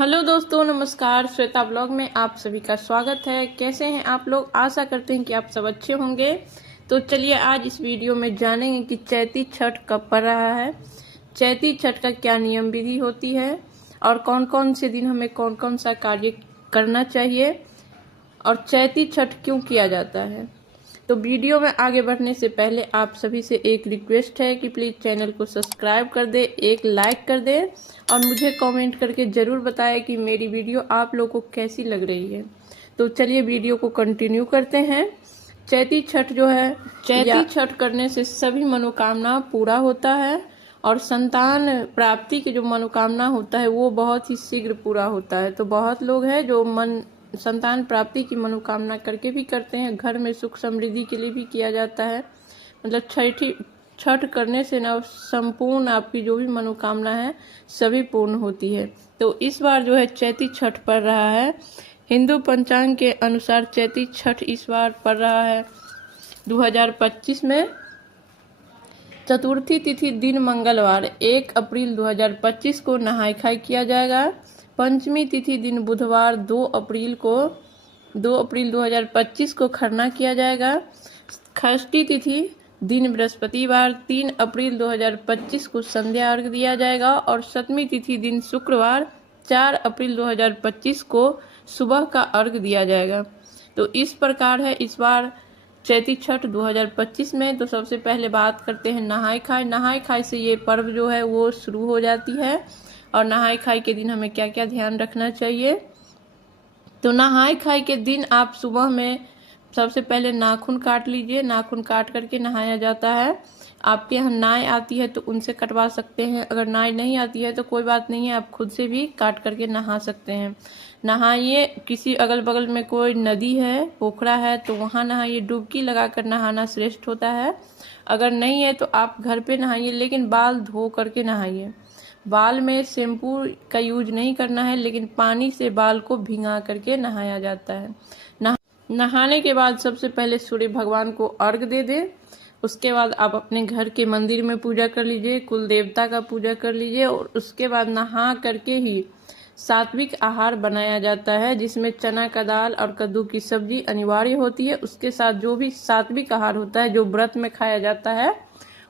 Hello दोस्तों, नमस्कार। Shweta blog में आप सभी का स्वागत है। कैसे हैं आप लोग? आशा करते हैं कि आप सब अच्छे होंगे। तो चलिए आज इस वीडियो में जानेंगे कि चैती छठ कब पड़ रहा है, चैती छठ का क्या नियम विधि होती है और कौन कौन से दिन हमें कौन कौन सा कार्य करना चाहिए और चैती छठ क्यों किया जाता है। तो वीडियो में आगे बढ़ने से पहले आप सभी से एक रिक्वेस्ट है कि प्लीज़ चैनल को सब्सक्राइब कर दे, एक लाइक कर दे और मुझे कमेंट करके ज़रूर बताएं कि मेरी वीडियो आप लोगों को कैसी लग रही है। तो चलिए वीडियो को कंटिन्यू करते हैं। चैती छठ जो है, चैती छठ करने से सभी मनोकामना पूरा होता है और संतान प्राप्ति की जो मनोकामना होता है वो बहुत ही शीघ्र पूरा होता है। तो बहुत लोग हैं जो संतान प्राप्ति की मनोकामना करके भी करते हैं, घर में सुख समृद्धि के लिए भी किया जाता है। मतलब छठ करने से ना संपूर्ण आपकी जो भी मनोकामना है सभी पूर्ण होती है। तो इस बार जो है चैती छठ पड़ रहा है। हिंदू पंचांग के अनुसार चैती छठ इस बार पड़ रहा है 2025 में। चतुर्थी तिथि दिन मंगलवार 1 अप्रैल 2025 को नहाय खाई किया जाएगा। पंचमी तिथि दिन बुधवार 2 अप्रैल 2025 को खरना किया जाएगा। षष्ठी तिथि दिन बृहस्पतिवार 3 अप्रैल 2025 को संध्या अर्घ दिया जाएगा और सप्तमी तिथि दिन शुक्रवार 4 अप्रैल 2025 को सुबह का अर्घ दिया जाएगा। तो इस प्रकार है इस बार चैती छठ 2025 में। तो सबसे पहले बात करते हैं नहाय खाय। नहाय खाय से ये पर्व जो है वो शुरू हो जाती है और नहाय खाय के दिन हमें क्या क्या ध्यान रखना चाहिए। तो नहाय खाय के दिन आप सुबह में सबसे पहले नाखून काट लीजिए। नाखून काट करके नहाया जाता है। आपके यहाँ नाई आती है तो उनसे कटवा सकते हैं, अगर नाई नहीं आती है तो कोई बात नहीं है, आप खुद से भी काट करके नहा सकते हैं। नहाइए, किसी अगल बगल में कोई नदी है, पोखरा है तो वहाँ नहाइए। डुबकी लगाकर नहाना श्रेष्ठ होता है। अगर नहीं है तो आप घर पे नहाइए, लेकिन बाल धो करके नहाइए। बाल में शैम्पू का यूज नहीं करना है, लेकिन पानी से बाल को भिंगा करके नहाया जाता है। नहाने के बाद सबसे पहले सूर्य भगवान को अर्घ दे दें। उसके बाद आप अपने घर के मंदिर में पूजा कर लीजिए, कुल देवता का पूजा कर लीजिए और उसके बाद नहा करके ही सात्विक आहार बनाया जाता है, जिसमें चना का दाल और कद्दू की सब्जी अनिवार्य होती है। उसके साथ जो भी सात्विक आहार होता है जो व्रत में खाया जाता है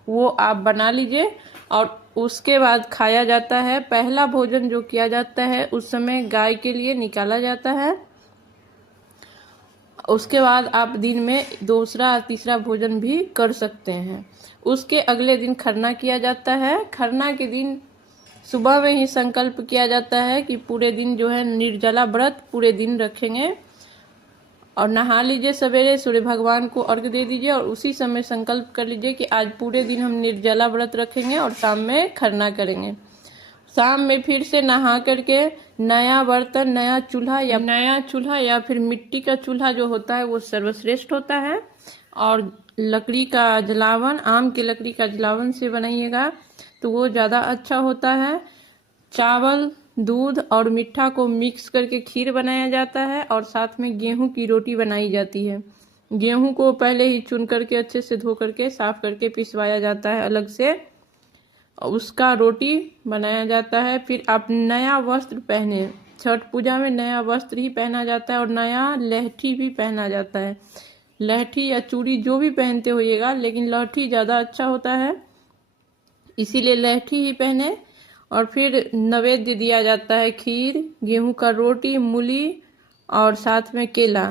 वो आप बना लीजिए और उसके बाद खाया जाता है। पहला भोजन जो किया जाता है उस समय गाय के लिए निकाला जाता है। उसके बाद आप दिन में दूसरा तीसरा भोजन भी कर सकते हैं। उसके अगले दिन खरना किया जाता है। खरना के दिन सुबह में ही संकल्प किया जाता है कि पूरे दिन जो है निर्जला व्रत पूरे दिन रखेंगे और नहा लीजिए। सवेरे सूर्य भगवान को अर्घ दे दीजिए और उसी समय संकल्प कर लीजिए कि आज पूरे दिन हम निर्जला व्रत रखेंगे और शाम में खरना करेंगे। शाम में फिर से नहा करके नया बर्तन, नया चूल्हा या फिर मिट्टी का चूल्हा जो होता है वो सर्वश्रेष्ठ होता है और लकड़ी का जलावन, आम की लकड़ी का जलावन से बनाइएगा तो वो ज़्यादा अच्छा होता है। चावल, दूध और मीठा को मिक्स करके खीर बनाया जाता है और साथ में गेहूं की रोटी बनाई जाती है। गेहूं को पहले ही चुन करके अच्छे से धो करके साफ करके पिसवाया जाता है अलग से, उसका रोटी बनाया जाता है। फिर आप नया वस्त्र पहने। छठ पूजा में नया वस्त्र ही पहना जाता है और नया लहठी भी पहना जाता है। लहठी या चूड़ी जो भी पहनते होइएगा, लेकिन लहठी ज़्यादा अच्छा होता है, इसीलिए लहठी ही पहने। और फिर नैवेद्य दिया जाता है खीर, गेहूं का रोटी, मूली और साथ में केला।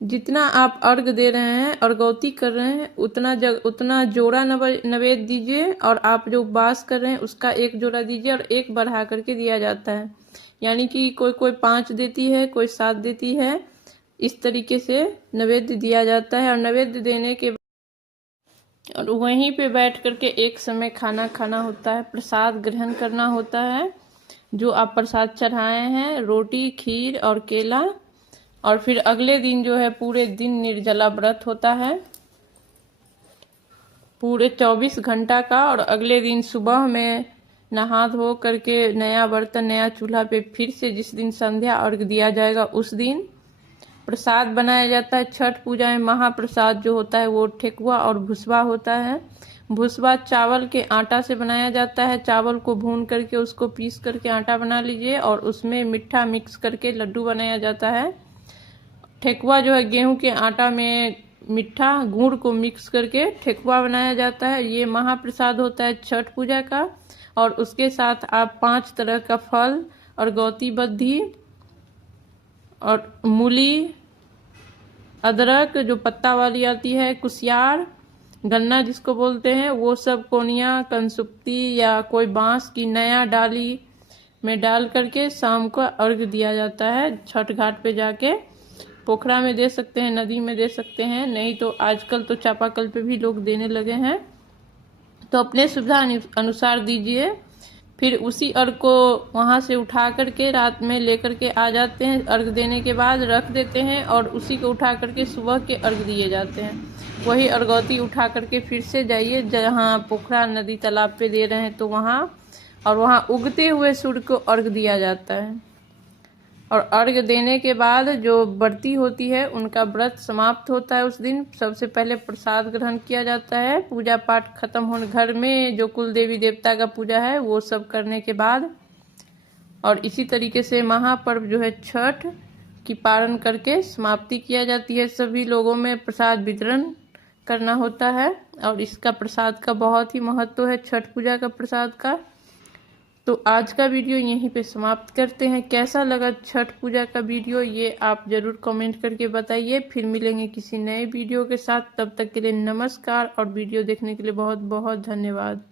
जितना आप अर्घ दे रहे हैं, अर्घौती कर रहे हैं, उतना जोड़ा नैवेद्य दीजिए और आप जो उपवास कर रहे हैं उसका एक जोड़ा दीजिए और एक बढ़ा करके दिया जाता है। यानी कि कोई 5 देती है, कोई 7 देती है। इस तरीके से नैवेद्य दिया जाता है और नैवेद्य देने के और वहीं पे बैठ करके एक समय खाना खाना होता है, प्रसाद ग्रहण करना होता है। जो आप प्रसाद चढ़ाए हैं, रोटी, खीर और केला। और फिर अगले दिन जो है पूरे दिन निर्जला व्रत होता है, पूरे 24 घंटा का। और अगले दिन सुबह में नहा धो करके नया बर्तन, नया चूल्हा पे फिर से जिस दिन संध्या अर्घ दिया जाएगा उस दिन प्रसाद बनाया जाता है। छठ पूजा में महाप्रसाद जो होता है वो ठेकुआ और भुसवा होता है। भुसबा चावल के आटा से बनाया जाता है। चावल को भून करके उसको पीस करके आटा बना लीजिए और उसमें मीठा मिक्स करके लड्डू बनाया जाता है। ठेकुआ जो है गेहूं के आटा में मीठा गुड़ को मिक्स करके ठेकुआ बनाया जाता है। ये महाप्रसाद होता है छठ पूजा का। और उसके साथ आप 5 तरह का फल और गौती बद्धी और मूली, अदरक जो पत्ता वाली आती है, कुसियार, गन्ना जिसको बोलते हैं, वो सब कोनिया, कंसुप्ती या कोई बांस की नया डाली में डाल करके शाम को अर्घ दिया जाता है। छठ घाट पे जाके पोखरा में दे सकते हैं, नदी में दे सकते हैं, नहीं तो आजकल तो चापाकल पे भी लोग देने लगे हैं। तो अपने सुविधा अनुसार दीजिए। फिर उसी अर्घ को वहाँ से उठा करके रात में लेकर के आ जाते हैं। अर्घ देने के बाद रख देते हैं और उसी को उठा करके सुबह के अर्घ दिए जाते हैं। वही अर्घौती उठा करके फिर से जाइए जहाँ पोखरा नदी तालाब पे दे रहे हैं तो वहाँ, और वहाँ उगते हुए सूर्य को अर्घ दिया जाता है। और अर्घ देने के बाद जो व्रती होती है उनका व्रत समाप्त होता है। उस दिन सबसे पहले प्रसाद ग्रहण किया जाता है। पूजा पाठ खत्म होने, घर में जो कुल देवी देवता का पूजा है वो सब करने के बाद, और इसी तरीके से महापर्व जो है छठ की पारण करके समाप्ति किया जाती है। सभी लोगों में प्रसाद वितरण करना होता है और इसका प्रसाद का बहुत ही महत्व है, छठ पूजा का प्रसाद का। तो आज का वीडियो यहीं पे समाप्त करते हैं। कैसा लगा छठ पूजा का वीडियो ये आप ज़रूर कमेंट करके बताइए। फिर मिलेंगे किसी नए वीडियो के साथ, तब तक के लिए नमस्कार और वीडियो देखने के लिए बहुत बहुत धन्यवाद।